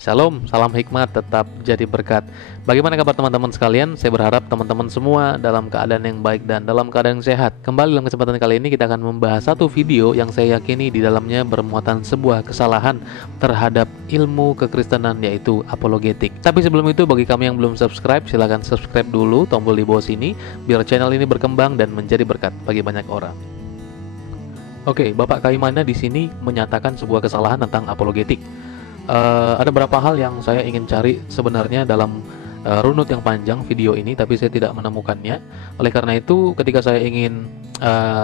Shalom, salam hikmat, tetap jadi berkat. Bagaimana kabar teman-teman sekalian? Saya berharap teman-teman semua dalam keadaan yang baik dan dalam keadaan yang sehat. Kembali dalam kesempatan kali ini kita akan membahas satu video yang saya yakini di dalamnya bermuatan sebuah kesalahan terhadap ilmu kekristenan, yaitu apologetik. Tapi sebelum itu, bagi kami yang belum subscribe, silahkan subscribe dulu tombol di bawah sini biar channel ini berkembang dan menjadi berkat bagi banyak orang. Oke, Bapak Kaimana di sini menyatakan sebuah kesalahan tentang apologetik. Ada beberapa hal yang saya ingin cari sebenarnya dalam runut yang panjang video ini, tapi saya tidak menemukannya. Oleh karena itu, ketika saya ingin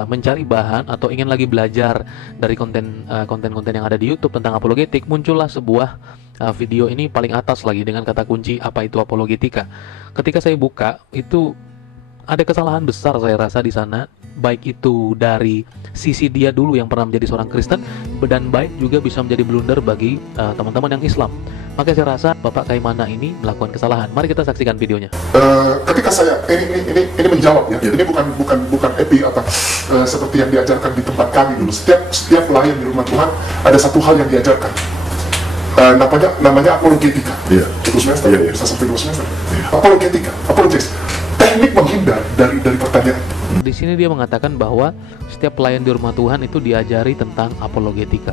mencari bahan atau ingin lagi belajar dari konten-konten yang ada di YouTube tentang apologetik, muncullah sebuah video ini paling atas lagi dengan kata kunci apa itu apologetika. Ketika saya buka, itu ada kesalahan besar saya rasa di sana, baik itu dari sisi dia dulu yang pernah menjadi seorang Kristen, dan baik juga bisa menjadi blunder bagi teman-teman yang Islam. Maka saya rasa Bapak Kaimana ini melakukan kesalahan. Mari kita saksikan videonya. Ketika saya ini menjawab ya, ini bukan epi apa seperti yang diajarkan di tempat kami dulu. Setiap pelayan di rumah Tuhan ada satu hal yang diajarkan. Namanya apologetika. Itu semester, bisa sampai 2 semester. Apologetika, apologesis. Teknik menghindar dari pertanyaan. Di sini dia mengatakan bahwa setiap pelayan di rumah Tuhan itu diajari tentang apologetika.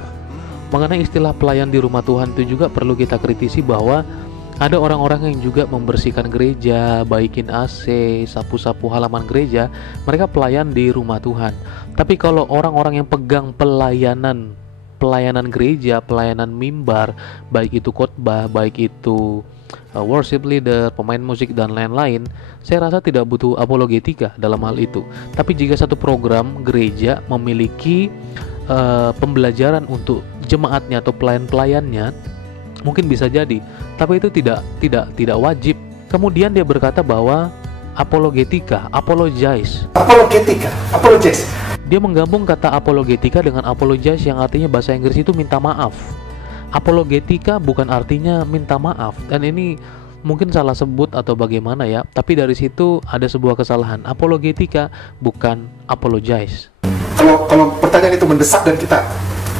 Mengenai istilah pelayan di rumah Tuhan itu juga perlu kita kritisi bahwa ada orang-orang yang juga membersihkan gereja, baikin AC, sapu-sapu halaman gereja, mereka pelayan di rumah Tuhan. Tapi kalau orang-orang yang pegang pelayanan gereja, pelayanan mimbar, baik itu khotbah, baik itu worship leader, pemain musik dan lain-lain, saya rasa tidak butuh apologetika dalam hal itu. Tapi jika satu program gereja memiliki pembelajaran untuk jemaatnya atau pelayan-pelayannya, mungkin bisa jadi, tapi itu tidak wajib. Kemudian dia berkata bahwa apologetika, apologize. Dia menggabung kata apologetika dengan apologize yang artinya bahasa Inggris itu minta maaf. Apologetika bukan artinya minta maaf, dan ini mungkin salah sebut atau bagaimana ya, tapi dari situ ada sebuah kesalahan. Apologetika bukan apologize. Kalau pertanyaan itu mendesak dan kita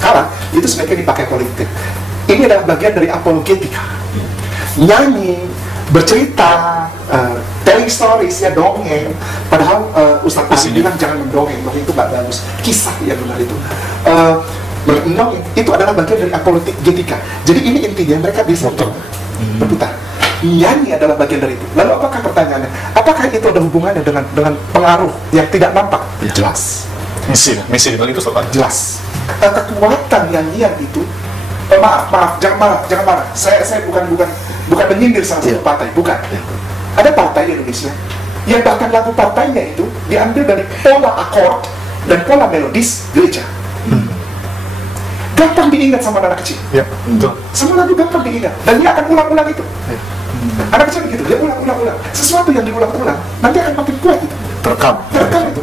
kalah, itu sebaiknya dipakai politik. Ini adalah bagian dari apologetika. Nyanyi, bercerita, telling stories, ya dongeng. Padahal Ustadz Ari bilang jangan mendongeng, bahwa itu nggak bagus. Kisah yang benar itu. Bernong itu adalah bagian dari apologetika. Jadi ini intinya mereka bisa berputar. Nyanyi adalah bagian dari itu. Lalu apakah pertanyaannya? Apakah itu ada hubungannya dengan pengaruh yang tidak nampak? Jelas. Misi itu sobat. Jelas. Kekuatan nyanyian itu. Maaf, jangan marah. Saya bukan menyindir salah satu partai, bukan. Ada partai di Indonesia yang bahkan lagu partainya itu diambil dari pola akord dan pola melodis gereja. Gampang diingat sama anak kecil. Ya, betul. Semua lagu gampang diingat, dan dia akan ulang-ulang itu. Anak kecil begitu, dia ulang-ulang. Sesuatu yang diulang-ulang nanti akan makin kuat itu. Terekam itu.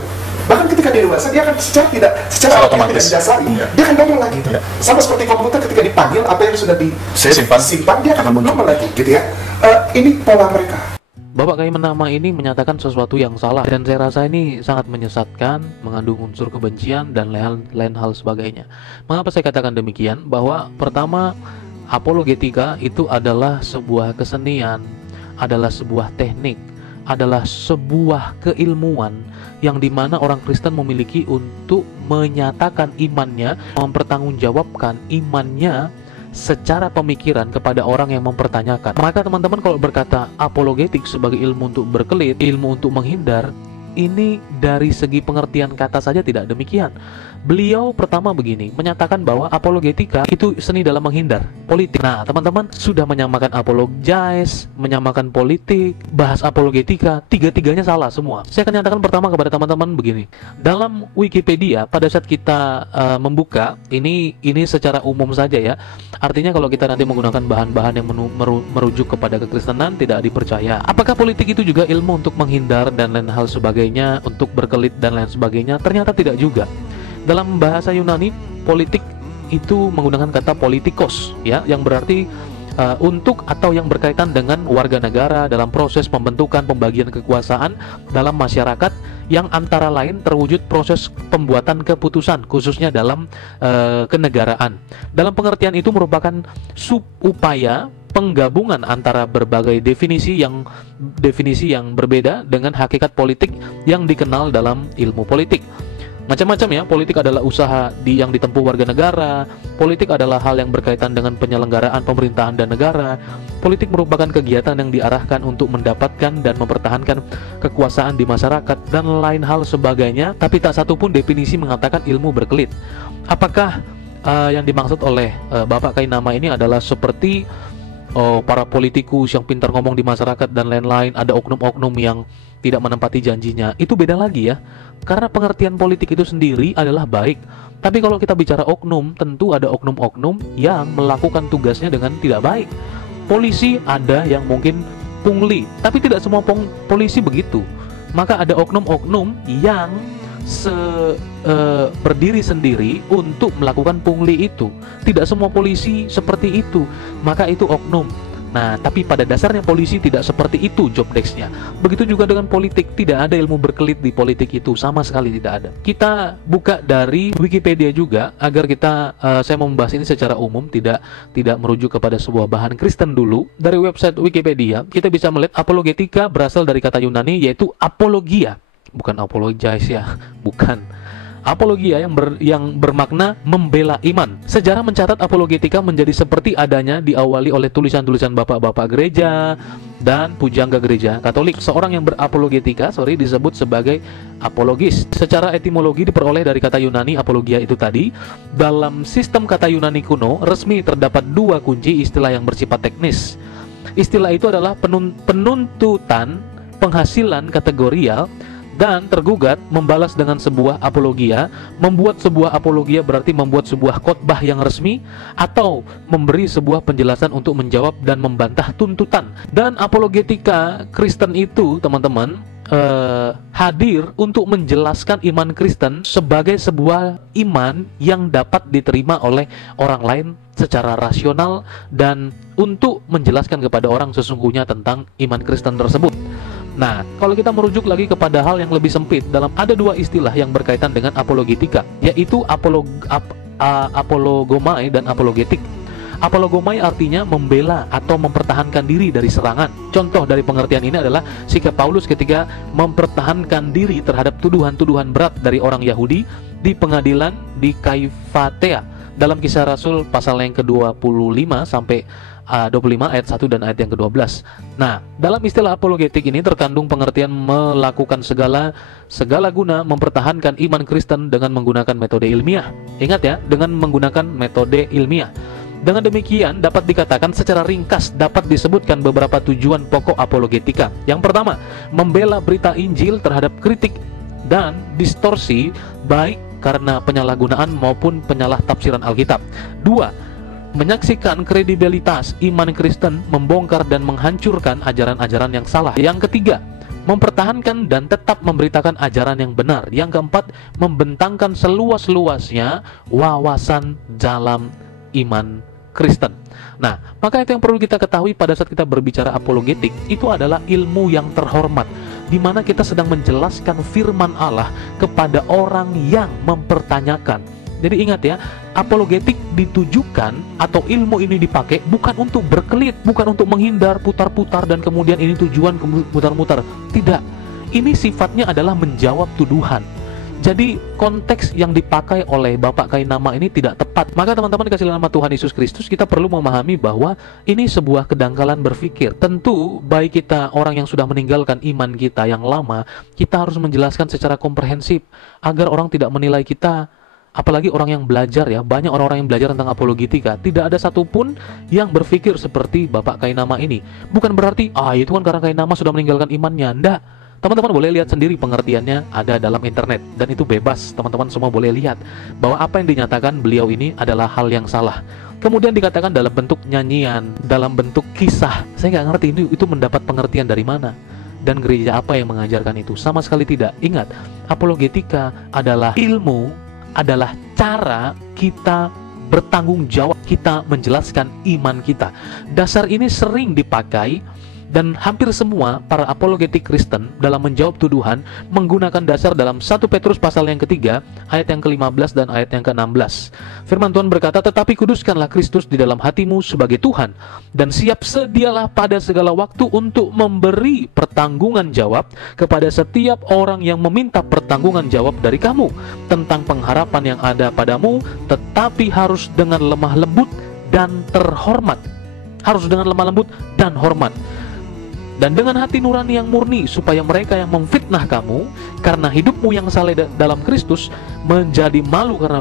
Bahkan ketika dia dewasa, dia akan secara otomatis tidak dasari, dia akan nongol lagi itu. Sama seperti komputer ketika dipanggil apa yang sudah disimpan, dia akan nongol lagi, gitu ya. Ini pola mereka. Bapak Kaimana ini menyatakan sesuatu yang salah, dan saya rasa ini sangat menyesatkan, mengandung unsur kebencian dan lain hal sebagainya. Mengapa saya katakan demikian? Bahwa pertama, apologetika itu adalah sebuah kesenian, adalah sebuah teknik, adalah sebuah keilmuan yang dimana orang Kristen memiliki untuk menyatakan imannya, mempertanggungjawabkan imannya secara pemikiran kepada orang yang mempertanyakan. Maka teman-teman kalau berkata apologetik sebagai ilmu untuk berkelit, ilmu untuk menghindar, ini dari segi pengertian kata saja tidak demikian. Beliau pertama begini, menyatakan bahwa apologetika itu seni dalam menghindar politik. Nah, teman-teman sudah menyamakan apologize, menyamakan politik, bahas apologetika, tiga-tiganya salah semua. Saya akan nyatakan pertama kepada teman-teman begini. Dalam Wikipedia, pada saat kita membuka, ini secara umum saja ya. Artinya kalau kita nanti menggunakan bahan-bahan yang merujuk kepada kekristenan, tidak dipercaya. Apakah politik itu juga ilmu untuk menghindar dan lain hal sebagainya, untuk berkelit dan lain sebagainya? Ternyata tidak juga. Dalam bahasa Yunani, politik itu menggunakan kata politikos, ya, yang berarti untuk atau yang berkaitan dengan warga negara dalam proses pembentukan pembagian kekuasaan dalam masyarakat yang antara lain terwujud proses pembuatan keputusan khususnya dalam kenegaraan. Dalam pengertian itu merupakan upaya penggabungan antara berbagai definisi yang berbeda dengan hakikat politik yang dikenal dalam ilmu politik. Macam-macam ya, politik adalah usaha yang ditempuh warga negara, politik adalah hal yang berkaitan dengan penyelenggaraan pemerintahan dan negara, politik merupakan kegiatan yang diarahkan untuk mendapatkan dan mempertahankan kekuasaan di masyarakat, dan lain hal sebagainya, tapi tak satu pun definisi mengatakan ilmu berkelit. Apakah yang dimaksud oleh Bapak Kainama ini adalah seperti para politikus yang pintar ngomong di masyarakat dan lain-lain, ada oknum-oknum yang tidak menempati janjinya? Itu beda lagi ya. Karena pengertian politik itu sendiri adalah baik. Tapi kalau kita bicara oknum, tentu ada oknum-oknum yang melakukan tugasnya dengan tidak baik. Polisi ada yang mungkin pungli, tapi tidak semua polisi begitu. Maka ada oknum-oknum yang berdiri sendiri untuk melakukan pungli itu. Tidak semua polisi seperti itu, maka itu oknum. Nah, tapi pada dasarnya polisi tidak seperti itu job desk-nya. Begitu juga dengan politik, tidak ada ilmu berkelit di politik itu, sama sekali tidak ada. Kita buka dari Wikipedia juga agar saya mau membahas ini secara umum, tidak merujuk kepada sebuah bahan Kristen dulu. Dari website Wikipedia, kita bisa melihat apologetika berasal dari kata Yunani yaitu apologia. Bukan apologize ya, bukan. Apologia yang bermakna membela iman. Sejarah mencatat apologetika menjadi seperti adanya diawali oleh tulisan-tulisan bapak-bapak gereja dan pujangga gereja Katolik. Seorang yang berapologetika disebut sebagai apologis. Secara etimologi diperoleh dari kata Yunani apologia itu tadi. Dalam sistem kata Yunani kuno, resmi terdapat dua kunci istilah yang bersifat teknis. Istilah itu adalah penuntutan, penghasilan kategorial, dan tergugat membalas dengan sebuah apologia. Membuat sebuah apologia berarti membuat sebuah khotbah yang resmi atau memberi sebuah penjelasan untuk menjawab dan membantah tuntutan. Dan apologetika Kristen itu, teman-teman, hadir untuk menjelaskan iman Kristen sebagai sebuah iman yang dapat diterima oleh orang lain secara rasional dan untuk menjelaskan kepada orang sesungguhnya tentang iman Kristen tersebut. Nah, kalau kita merujuk lagi kepada hal yang lebih sempit, ada dua istilah yang berkaitan dengan apologetika, yaitu apologomai dan apologetik. Apologomai artinya membela atau mempertahankan diri dari serangan. Contoh dari pengertian ini adalah sikap Paulus ketika mempertahankan diri terhadap tuduhan-tuduhan berat dari orang Yahudi di pengadilan di Kaifatea dalam Kisah Rasul pasal yang ke-25 sampai 25 ayat 1 dan ayat yang ke-12. Nah, dalam istilah apologetik ini terkandung pengertian melakukan segala guna mempertahankan iman Kristen dengan menggunakan metode ilmiah. Ingat ya, dengan menggunakan metode ilmiah. Dengan demikian dapat dikatakan secara ringkas dapat disebutkan beberapa tujuan pokok apologetika. Yang pertama, membela berita Injil terhadap kritik dan distorsi baik karena penyalahgunaan maupun penyalah tafsiran Alkitab. 2. Menyaksikan kredibilitas iman Kristen, membongkar dan menghancurkan ajaran-ajaran yang salah. Yang ketiga, mempertahankan dan tetap memberitakan ajaran yang benar. Yang keempat, membentangkan seluas-luasnya wawasan dalam iman Kristen. Nah, maka itu yang perlu kita ketahui pada saat kita berbicara apologetik, itu adalah ilmu yang terhormat, di mana kita sedang menjelaskan firman Allah kepada orang yang mempertanyakan. Jadi ingat ya, apologetik ditujukan atau ilmu ini dipakai bukan untuk berkelit, bukan untuk menghindar, putar-putar dan kemudian ini tujuan mutar-mutar. Tidak, ini sifatnya adalah menjawab tuduhan. Jadi konteks yang dipakai oleh Bapak Kainama ini tidak tepat. Maka teman-teman dikasih nama Tuhan Yesus Kristus, kita perlu memahami bahwa ini sebuah kedangkalan berpikir. Tentu baik kita orang yang sudah meninggalkan iman kita yang lama, kita harus menjelaskan secara komprehensif agar orang tidak menilai kita. Apalagi orang yang belajar ya, banyak orang-orang yang belajar tentang apologetika, tidak ada satupun yang berpikir seperti Bapak Kainama ini. Bukan berarti, itu kan karena Kainama sudah meninggalkan imannya. Nggak. Teman-teman boleh lihat sendiri pengertiannya ada dalam internet. Dan itu bebas, teman-teman semua boleh lihat bahwa apa yang dinyatakan beliau ini adalah hal yang salah. Kemudian dikatakan dalam bentuk nyanyian, dalam bentuk kisah. Saya nggak ngerti itu mendapat pengertian dari mana. Dan gereja apa yang mengajarkan itu? Sama sekali tidak. Ingat, apologetika adalah ilmu, adalah cara kita bertanggung jawab, kita menjelaskan iman kita. Dasar ini sering dipakai Dan hampir semua para apologetik Kristen dalam menjawab tuduhan menggunakan dasar dalam 1 Petrus pasal yang ketiga, ayat yang ke-15 dan ayat yang ke-16. Firman Tuhan berkata, "Tetapi kuduskanlah Kristus di dalam hatimu sebagai Tuhan, dan siap sedialah pada segala waktu untuk memberi pertanggungan jawab kepada setiap orang yang meminta pertanggungan jawab dari kamu tentang pengharapan yang ada padamu, tetapi harus dengan lemah lembut dan terhormat." Harus dengan lemah lembut dan hormat. Dan dengan hati nurani yang murni, supaya mereka yang memfitnah kamu karena hidupmu yang saleh dalam Kristus menjadi malu karena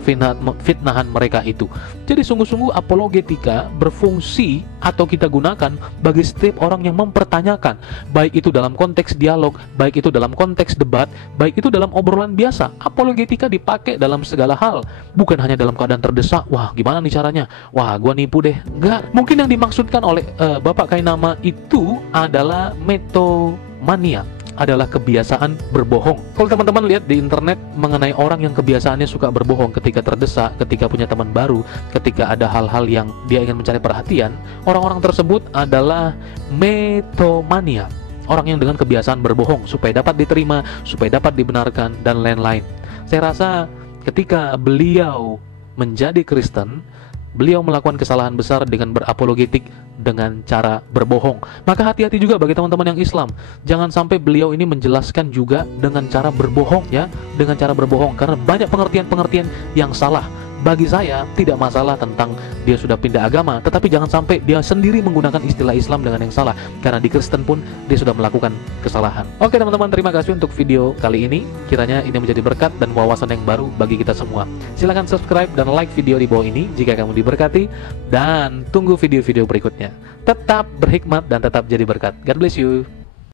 fitnahan mereka itu. Jadi sungguh-sungguh apologetika berfungsi atau kita gunakan bagi setiap orang yang mempertanyakan, baik itu dalam konteks dialog, baik itu dalam konteks debat, baik itu dalam obrolan biasa. Apologetika dipakai dalam segala hal, bukan hanya dalam keadaan terdesak, wah gimana nih caranya, wah gua nipu deh. Enggak, mungkin yang dimaksudkan oleh Bapak Kainama itu adalah metomania, adalah kebiasaan berbohong. Kalau teman-teman lihat di internet mengenai orang yang kebiasaannya suka berbohong ketika terdesak, ketika punya teman baru, ketika ada hal-hal yang dia ingin mencari perhatian, orang-orang tersebut adalah metomania, orang yang dengan kebiasaan berbohong supaya dapat diterima, supaya dapat dibenarkan, dan lain-lain. Saya rasa ketika beliau menjadi Kristen, beliau melakukan kesalahan besar dengan berapologetik dengan cara berbohong. Maka hati-hati juga bagi teman-teman yang Islam. Jangan sampai beliau ini menjelaskan juga dengan cara berbohong, ya, dengan cara berbohong, karena banyak pengertian-pengertian yang salah. Bagi saya tidak masalah tentang dia sudah pindah agama, tetapi jangan sampai dia sendiri menggunakan istilah Islam dengan yang salah, karena di Kristen pun dia sudah melakukan kesalahan. Oke teman-teman, terima kasih untuk video kali ini. Kiranya ini menjadi berkat dan wawasan yang baru bagi kita semua. Silahkan subscribe dan like video di bawah ini jika kamu diberkati, dan tunggu video-video berikutnya. Tetap berhikmat dan tetap jadi berkat. God bless you.